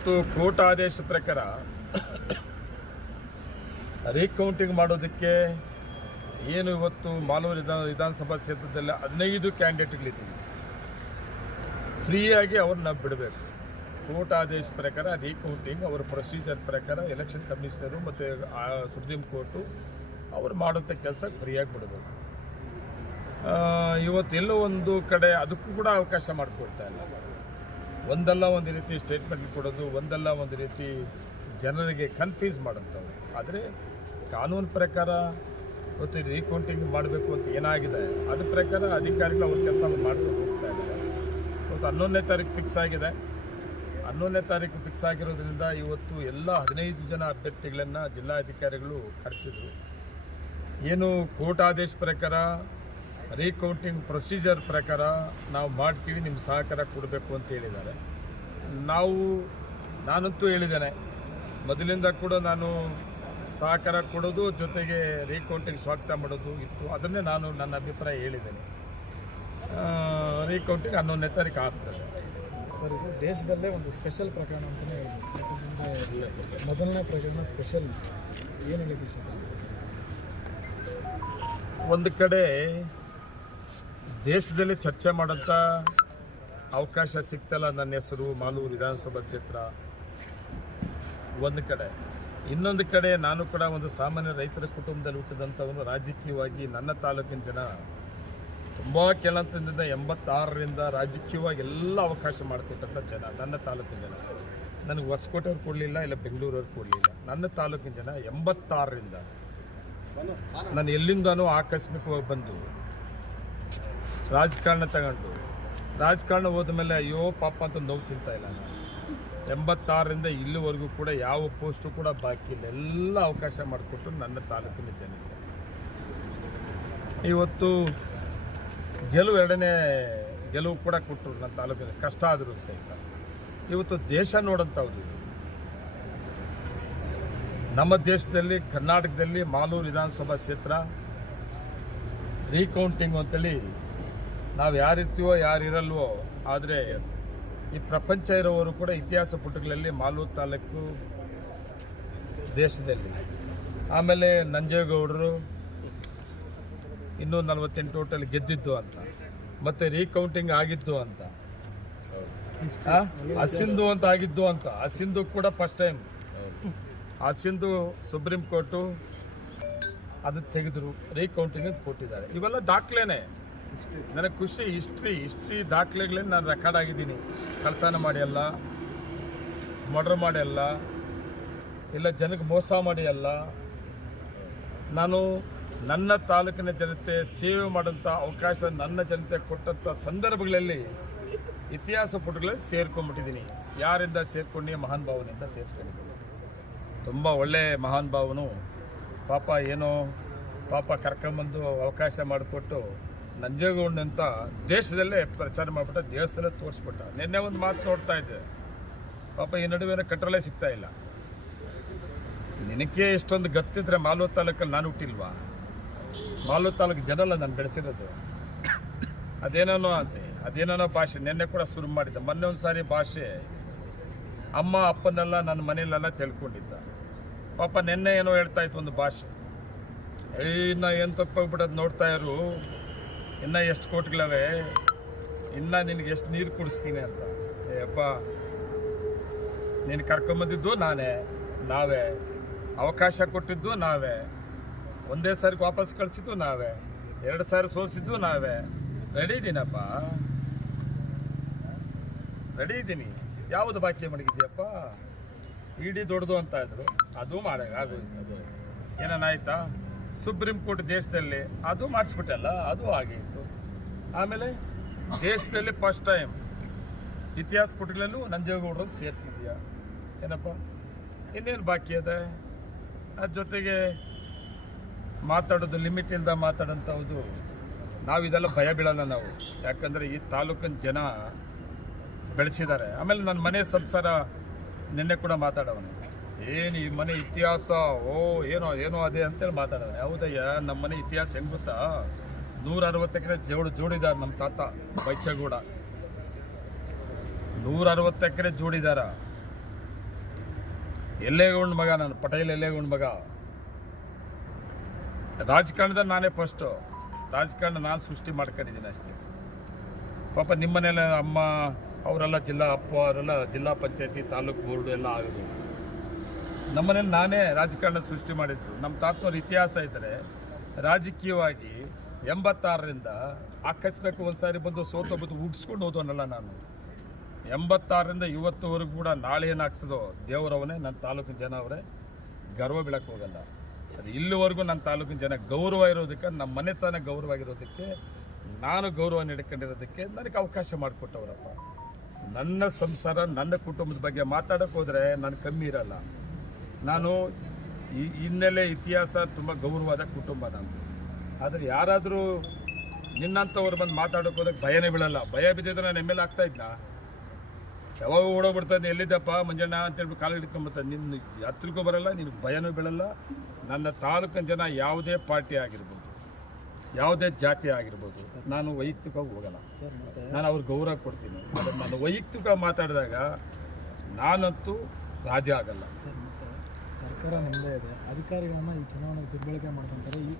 ಮತ್ತು ಕೋರ್ಟ್ ಆದೇಶ ಪ್ರಕಾರ ರೀಕೌಂಟಿಂಗ್ ಮಾಡೋದಕ್ಕೆ ಏನು ಇವತ್ತು ಮಾಲೂರು ವಿಧಾನ ವಿಧಾನಸಭಾ ಕ್ಷೇತ್ರದಲ್ಲಿ ಹದಿನೈದು ಕ್ಯಾಂಡಿಡೇಟ್ಗಳಿದ್ದೀವಿ. ಫ್ರೀಯಾಗಿ ಅವ್ರನ್ನ ಬಿಡಬೇಕು. ಕೋರ್ಟ್ ಆದೇಶ ಪ್ರಕಾರ ರೀಕೌಂಟಿಂಗ್ ಅವರ ಪ್ರೊಸೀಜರ್ ಪ್ರಕಾರ ಎಲೆಕ್ಷನ್ ಕಮಿಷನರು ಮತ್ತು ಸುಪ್ರೀಂ ಕೋರ್ಟು ಅವ್ರು ಮಾಡುವಂಥ ಕೆಲಸ ಫ್ರೀಯಾಗಿ ಬಿಡಬೇಕು. ಆ, ಇವತ್ತೆಲ್ಲೋ ಒಂದು ಕಡೆ ಅದಕ್ಕೂ ಕೂಡ ಅವಕಾಶ ಮಾಡಿಕೊಡ್ತಾ ಇಲ್ಲ. ಒಂದಲ್ಲ ಒಂದು ರೀತಿ ಸ್ಟೇಟ್ಮೆಂಟ್ ಕೊಡೋದು, ಒಂದಲ್ಲ ಒಂದು ರೀತಿ ಜನರಿಗೆ ಕನ್ಫ್ಯೂಸ್ ಮಾಡೋಂಥವು ಆದರೆ ಕಾನೂನು ಪ್ರಕಾರ ಮತ್ತು ರೀಕೌಂಟಿಂಗ್ ಮಾಡಬೇಕು ಅಂತ ಏನಾಗಿದೆ, ಅದ್ರ ಪ್ರಕಾರ ಅಧಿಕಾರಿಗಳು ಅವ್ರ ಕೆಲಸ ಮಾಡ್ಕೊಂಡು ಹೋಗ್ತಾ ಇದ್ದಾರೆ. ಇವತ್ತು ಹನ್ನೊಂದನೇ ತಾರೀಕು ಫಿಕ್ಸ್ ಆಗಿದೆ. ಹನ್ನೊಂದನೇ ತಾರೀಕು ಫಿಕ್ಸ್ ಆಗಿರೋದ್ರಿಂದ ಇವತ್ತು ಎಲ್ಲ ಹದಿನೈದು ಜನ ಅಭ್ಯರ್ಥಿಗಳನ್ನು ಜಿಲ್ಲಾಧಿಕಾರಿಗಳು ಕರೆಸಿದರು. ಏನು ಕೋರ್ಟ್ ಆದೇಶ ಪ್ರಕಾರ ರೀಕೌಂಟಿಂಗ್ ಪ್ರೊಸೀಜರ್ ಪ್ರಕಾರ ನಾವು ಮಾಡ್ತೀವಿ ನಿಮ್ಮ ಸಹಕಾರ ಕೊಡಬೇಕು ಅಂತ ಹೇಳಿದ್ದಾರೆ. ನಾವು ನಾನಂತೂ ಹೇಳಿದ್ದೇನೆ ಮೊದಲಿಂದ ಕೂಡ ನಾನು ಸಹಕಾರ ಕೊಡೋದು ಜೊತೆಗೆ ರೀಕೌಂಟಿಂಗ್ ಸ್ವಾಗತ ಮಾಡೋದು ಇತ್ತು. ಅದನ್ನೇ ನಾನು ನನ್ನ ಅಭಿಪ್ರಾಯ ಹೇಳಿದ್ದೇನೆ. ರೀಕೌಂಟಿಂಗ್ ಹನ್ನೊಂದನೇ ತಾರೀಕು ಆಗ್ತದೆ. ಸರ್ ಇದು ದೇಶದಲ್ಲೇ ಒಂದು ಸ್ಪೆಷಲ್ ಪ್ರಕರಣ ಅಂತಲೇ ಹೇಳ್ಬೋದು. ಮೊದಲನೇ ಪ್ರಕರಣ ಸ್ಪೆಷಲ್ ಏನು ಇಷ್ಟಪಡ್ತೀನಿ ಒಂದು ಕಡೆ ದೇಶದಲ್ಲಿ ಚರ್ಚೆ ಮಾಡೋಂಥ ಅವಕಾಶ ಸಿಗ್ತಲ್ಲ ನನ್ನ ಹೆಸರು ಮಾಲೂರು ವಿಧಾನಸಭಾ ಕ್ಷೇತ್ರ. ಒಂದು ಕಡೆ. ಇನ್ನೊಂದು ಕಡೆ ನಾನು ಕೂಡ ಒಂದು ಸಾಮಾನ್ಯ ರೈತರ ಕುಟುಂಬದಲ್ಲಿ ಹುಟ್ಟಿದಂಥವನು ರಾಜಕೀಯವಾಗಿ ನನ್ನ ತಾಲೂಕಿನ ಜನ. ತುಂಬ ಕೆಳಂತದಿಂದ ಎಂಬತ್ತಾರರಿಂದ ರಾಜಕೀಯವಾಗಿ ಎಲ್ಲ ಅವಕಾಶ ಮಾಡಿಕೊಟ್ಟಂಥ ಜನ, ನನ್ನ ತಾಲೂಕಿನ ಜನ. ನನಗೆ ಹೊಸಕೋಟೆಯವ್ರು ಕೊಡಲಿಲ್ಲ, ಇಲ್ಲ ಬೆಂಗಳೂರವ್ರು ಕೊಡಲಿಲ್ಲ. ನನ್ನ ತಾಲೂಕಿನ ಜನ ಎಂಬತ್ತಾರರಿಂದ. ನಾನು ಎಲ್ಲಿಂದನೂ ಆಕಸ್ಮಿಕವಾಗಿ ಬಂದು ರಾಜಕಾರಣ ತಗೊಂಡು. ರಾಜಕಾರಣ ಹೋದ್ಮೇಲೆ ಅಯ್ಯೋ ಪಾಪ ಅಂತ ನೋವು ತಿಂತಾ ಇಲ್ಲ ನಾನು. ಎಂಬತ್ತಾರರಿಂದ ಇಲ್ಲಿವರೆಗೂ ಕೂಡ ಯಾವ ಪೋಸ್ಟು ಕೂಡ ಬಾಕಿ ಇಲ್ಲ. ಎಲ್ಲ ಅವಕಾಶ ಮಾಡಿಕೊಟ್ಟು ನನ್ನ ತಾಲೂಕಿನ ಜನತೆ. ಇವತ್ತು ಗೆಲುವು ಎರಡನೇ ಗೆಲುವು ಕೂಡ ಕೊಟ್ಟರು ನನ್ನ ತಾಲೂಕಿನ ಕಷ್ಟ ಆದರೂ ಸಹಿತ. ಇವತ್ತು ದೇಶ ನೋಡಂಥವ್ರು ನಮ್ಮ ದೇಶದಲ್ಲಿ, ಕರ್ನಾಟಕದಲ್ಲಿ ಮಾಲೂರು ವಿಧಾನಸಭಾ ಕ್ಷೇತ್ರ ರೀಕೌಂಟಿಂಗ್ ಅಂತೇಳಿ ನಾವು ಯಾರಿರ್ತೀವೋ, ಯಾರಿರಲ್ವೋ, ಆದರೆ ಈ ಪ್ರಪಂಚ ಇರೋವರು ಕೂಡ ಇತಿಹಾಸ ಪುಟಗಳಲ್ಲಿ ಮಾಲೂರು ತಾಲೂಕು ದೇಶದಲ್ಲಿ. ಆಮೇಲೆ ನಂಜೇಗೌಡರು ಇನ್ನೂ ನಲವತ್ತೆಂಟು ಟೋಟಲ್ ಗೆದ್ದಿದ್ದು ಅಂತ, ಮತ್ತೆ ರೀಕೌಂಟಿಂಗ್ ಆಗಿದ್ದು ಅಂತ. ಹಸಿಂದು ಅಂತ ಆಗಿದ್ದು ಅಂತ. ಹಸಿಂದು ಕೂಡ ಫಸ್ಟ್ ಟೈಮ್ ಹಸಿಂದು ಸುಪ್ರೀಂ ಕೋರ್ಟು ಅದು ತೆಗೆದ್ರು, ರೀಕೌಂಟಿಂಗ್ ಕೊಟ್ಟಿದ್ದಾರೆ. ಇವೆಲ್ಲ ದಾಖಲೆನೇ. ನನಗೆ ಖುಷಿ ಹಿಸ್ಟ್ರಿ ಹಿಸ್ಟ್ರಿ ದಾಖಲೆಗಳೇ ನಾನು ರೆಕಾರ್ಡ್ ಆಗಿದ್ದೀನಿ. ಕಳ್ತನ ಮಾಡಿ ಅಲ್ಲ ಮರ್ಡರ್ ಮಾಡಿ ಅಲ್ಲ ಇಲ್ಲ ಜನಕ್ಕೆ ಮೋಸ ಮಾಡಿ ಅಲ್ಲ ನಾನು ನನ್ನ ತಾಲೂಕಿನ ಜನತೆ ಸೇವೆ ಮಾಡೋಂಥ ಅವಕಾಶ ನನ್ನ ಜನತೆ ಕೊಟ್ಟಂಥ ಸಂದರ್ಭಗಳಲ್ಲಿ ಇತಿಹಾಸ ಪುಟಗಳಲ್ಲಿ ಸೇರ್ಕೊಂಡ್ಬಿಟ್ಟಿದ್ದೀನಿ. ಯಾರಿಂದ ಸೇರ್ಕೊಂಡು? ಮಹಾನ್ ಭಾವನೆಯಿಂದ ಸೇರಿಸ್ಕೊಂಡಿದ್ದೀನಿ. ತುಂಬ ಒಳ್ಳೆ ಮಹಾನ್ ಭಾವನು. ಪಾಪ ಏನೋ ಪಾಪ ಕರ್ಕೊಂಬಂದು ಅವಕಾಶ ಮಾಡಿಕೊಟ್ಟು ನಂಜೇಗೌಡನಂತ ದೇಶದಲ್ಲೇ ಪ್ರಚಾರ ಮಾಡಿಬಿಟ್ಟ ದೇಶದಲ್ಲೇ ತೋರಿಸ್ಬಿಟ್ಟ. ನಿನ್ನೆ ಒಂದು ಮಾತು ನೋಡ್ತಾ ಇದ್ದೆ. ಪಾಪ ಈ ನಡುವೆ ಕಟ್ರಲ್ಲೇ ಸಿಗ್ತಾ ಇಲ್ಲ. ನಿನಗೆ ಇಷ್ಟೊಂದು ಗತ್ತಿದ್ರೆ ಮಾಲೂರು ತಾಲೂಕಲ್ಲಿ ನಾನು ಹುಟ್ಟಿಲ್ವಾ? ಮಾಲೂರು ತಾಲೂಕು ಜನಲ್ಲ ನಾನು ಬೆಳೆಸಿರೋದು. ಅದೇನೋ ಅಂತೆ ಅದೇನೋ ಭಾಷೆ. ನಿನ್ನೆ ಕೂಡ ಶುರು ಮಾಡಿದ್ದೆ. ಮೊನ್ನೆ ಒಂದು ಸಾರಿ ಭಾಷೆ. ಅಮ್ಮ, ಅಪ್ಪನೆಲ್ಲ ನನ್ನ ಮನೆಯಲ್ಲೆಲ್ಲ ತಿಳ್ಕೊಂಡಿದ್ದ. ಪಾಪ ನಿನ್ನೆ ಏನೋ ಹೇಳ್ತಾ ಇತ್ತು ಒಂದು ಭಾಷೆ. ಏ ಇನ್ನ ಏನು ತಪ್ಪಾಗ್ಬಿಟ್ಟದ್ ನೋಡ್ತಾ ಇರು. ಇನ್ನ ಎಷ್ಟು ಕೋಟಿಗಳವೆ? ಇನ್ನ ನಿನಗೆ ಎಷ್ಟು ನೀರು ಕುಡಿಸ್ತೀನಿ ಅಂತ. ಅಪ್ಪ, ನೀನು ಕರ್ಕೊಂಬಂದಿದ್ದು ನಾನೇ, ನಾವೇ. ಅವಕಾಶ ಕೊಟ್ಟಿದ್ದು ನಾವೇ. ಒಂದೇ ಸಾರಿ ವಾಪಸ್ ಕಳಿಸಿದ್ದು ನಾವೇ. ಎರಡು ಸಾರಿ ಸೋಸಿದ್ದು ನಾವೇ. ರೆಡಿ ಇದ್ದೀನಪ್ಪ ರೆಡಿ ಇದ್ದೀನಿ ಯಾವುದು ಬಾಕಿ ಮಡಗಿದ್ಯಪ್ಪ? ಇಡೀ ದೊಡ್ಡದು ಅಂತ ಇದ್ರು ಅದು ಮಾಡ ಅದು ಏನಾಯ್ತಾ ಸುಪ್ರೀಂ ಕೋರ್ಟ್ ದೇಶದಲ್ಲಿ ಅದು ಮಾಡಿಸ್ಬಿಟ್ಟಲ್ಲ, ಅದು ಆಗಿತ್ತು ಆಮೇಲೆ ದೇಶದಲ್ಲಿ ಫಸ್ಟ್ ಟೈಮ್ ಇತಿಹಾಸ ಪುಟಗಳಲ್ಲೂ ನಂಜೇಗೌಡರು ಸೇರಿಸಿದ್ಯಾ ಏನಪ್ಪ? ಇನ್ನೇನು ಬಾಕಿ ಅದ? ಅದ್ರ ಜೊತೆಗೆ ಮಾತಾಡೋದು ಲಿಮಿಟ್ ಇಲ್ಲದ ಮಾತಾಡೋಂಥದ್ದು ನಾವು ಇದೆಲ್ಲ ಭಯ ಬೀಳಲ್ಲ ನಾವು. ಯಾಕಂದರೆ ಈ ತಾಲೂಕಿನ ಜನ ಬೆಳೆಸಿದ್ದಾರೆ. ಆಮೇಲೆ ನನ್ನ ಮನೆ ಸಂಸಾರ ನಿನ್ನೆ ಕೂಡ ಮಾತಾಡವನು. ಏನು ಈ ಮನೆ ಇತಿಹಾಸ? ಓ, ಏನೋ ಏನೋ ಅದೇ ಅಂತೇಳಿ ಮಾತಾಡೋಣ ಹೌದಯ್ಯ ನಮ್ಮ ಮನೆ ಇತಿಹಾಸ ಹೆಂಗೆ ಗೊತ್ತಾ? ನೂರ ಅರವತ್ತು ಎಕರೆ ಜೋಡು ಜೋಡಿದಾರ ನಮ್ಮ ತಾತ ಬೈಚಗೂಡ. ನೂರ ಅರವತ್ತು ಎಕರೆ ಜೋಡಿದಾರ. ಎಲ್ಲೇಗೌಂಡ್ ಮಗ ನಾನು, ಪಟೇಲ್ ಎಲ್ಲೇಗೌಂಡ್ ಮಗ. ರಾಜಕಾರಣದಲ್ಲಿ ನಾನೇ ಫಸ್ಟು ರಾಜಕಾರಣ ನಾನು ಸೃಷ್ಟಿ ಮಾಡ್ಕೊಂಡಿದ್ದೀನಿ ಅಷ್ಟೇ. ಪಾಪ ನಿಮ್ಮನೆಲ್ಲ ಅಮ್ಮ, ಅವರೆಲ್ಲ ಜಿಲ್ಲಾ ಅಪ್ಪ, ಅವರೆಲ್ಲ ಜಿಲ್ಲಾ ಪಂಚಾಯತಿ, ತಾಲೂಕು ಬೋರ್ಡು ಎಲ್ಲ ಆಗೋದು. ನಮ್ಮನೇಲಿ ನಾನೇ ರಾಜಕಾರಣ ಸೃಷ್ಟಿ ಮಾಡಿದ್ದು. ನಮ್ಮ ತಾತನವ್ರ ಇತಿಹಾಸ ಇದ್ದರೆ ರಾಜಕೀಯವಾಗಿ ಎಂಬತ್ತಾರರಿಂದ ಆಕಸ್ಮಿಕ ಒಂದ್ಸಾರಿ ಬಂದು ಸೋತೋಗ್ಬಿಟ್ಟು ಉಡ್ಸ್ಕೊಂಡು ಹೋದವನಲ್ಲ ನಾನು. ಎಂಬತ್ತಾರರಿಂದ ಇವತ್ತುವರೆಗೂ ಕೂಡ ನಾಳೆ ಏನಾಗ್ತದೋ ದೇವರವನೇ ನನ್ನ ತಾಲೂಕಿನ ಜನ ಅವರೇ, ಗರ್ವ ಬೀಳಕ್ಕೆ ಹೋಗಲ್ಲ. ಅದು ಇಲ್ಲಿವರೆಗೂ ನನ್ನ ತಾಲೂಕಿನ ಜನ ಗೌರವ ಇರೋದಕ್ಕೆ ನಮ್ಮ ಮನೆ ತಾನೇ ಗೌರವ ಆಗಿರೋದಕ್ಕೆ, ನಾನು ಗೌರವ ನೀಡ್ಕೊಂಡಿರೋದಕ್ಕೆ ನನಗೆ ಅವಕಾಶ ಮಾಡಿಕೊಟ್ಟವರಪ್ಪ. ನನ್ನ ಸಂಸಾರ, ನನ್ನ ಕುಟುಂಬದ ಬಗ್ಗೆ ಮಾತಾಡೋಕೆ ಹೋದರೆ ನಾನು ಕಮ್ಮಿ ಇರಲ್ಲ. ನಾನು ಈ ಹಿನ್ನೆಲೆ ಇತಿಹಾಸ ತುಂಬ ಗೌರವವಾದ ಕುಟುಂಬ ನಂದು ಆದರೆ ಯಾರಾದರೂ ನಿನ್ನಂಥವ್ರು ಬಂದು ಮಾತಾಡೋಕೆ ಹೋದಾಗ ಭಯನೇ ಬೀಳಲ್ಲ. ಭಯ ಬಿದ್ದಿದ್ರೆ ನಾನು ಎಂ ಎಲ್ ಆಗ್ತಾ ಇದ್ದ ಯಾವಾಗ ಓಡೋಗ್ಬಿಡ್ತಾನೆ ಎಲ್ಲಿದ್ದಪ್ಪ ಮಂಜಣ್ಣ ಅಂತ ಹೇಳ್ಬಿಟ್ಟು ಕಾಲು ಹಿಡ್ಕೊಂಡ್ಬಿಡ್ತಾನೆ. ನಿನ್ನ ಹತ್ರಕ್ಕೂ ಬರಲ್ಲ ನಿನಗೆ ಭಯನೂ ಬೀಳಲ್ಲ. ನನ್ನ ತಾಲೂಕಿನ ಜನ ಯಾವುದೇ ಪಾರ್ಟಿ ಆಗಿರ್ಬೋದು ಯಾವುದೇ ಜಾತಿ ಆಗಿರ್ಬೋದು ನಾನು ವೈಯಕ್ತಿಕವಾಗಿ ಹೋಗಲ್ಲ. ನಾನು ಅವ್ರಿಗೆ ಗೌರವ ಕೊಡ್ತೀನಿ. ಆದರೆ ನಾನು ವೈಯಕ್ತಿಕ ಮಾತಾಡಿದಾಗ ನಾನಂತೂ ರಾಜ ಆಗಲ್ಲ. ಸರ್ಕಾರ ನಿಮ್ಮದೇ ಇದೆ. ಅಧಿಕಾರಿಗಳನ್ನ ಈ ಚುನಾವಣೆಗೆ ದುರ್ಬಳಕೆ ಮಾಡ್ಕೊಂತಾರೆ. ಈ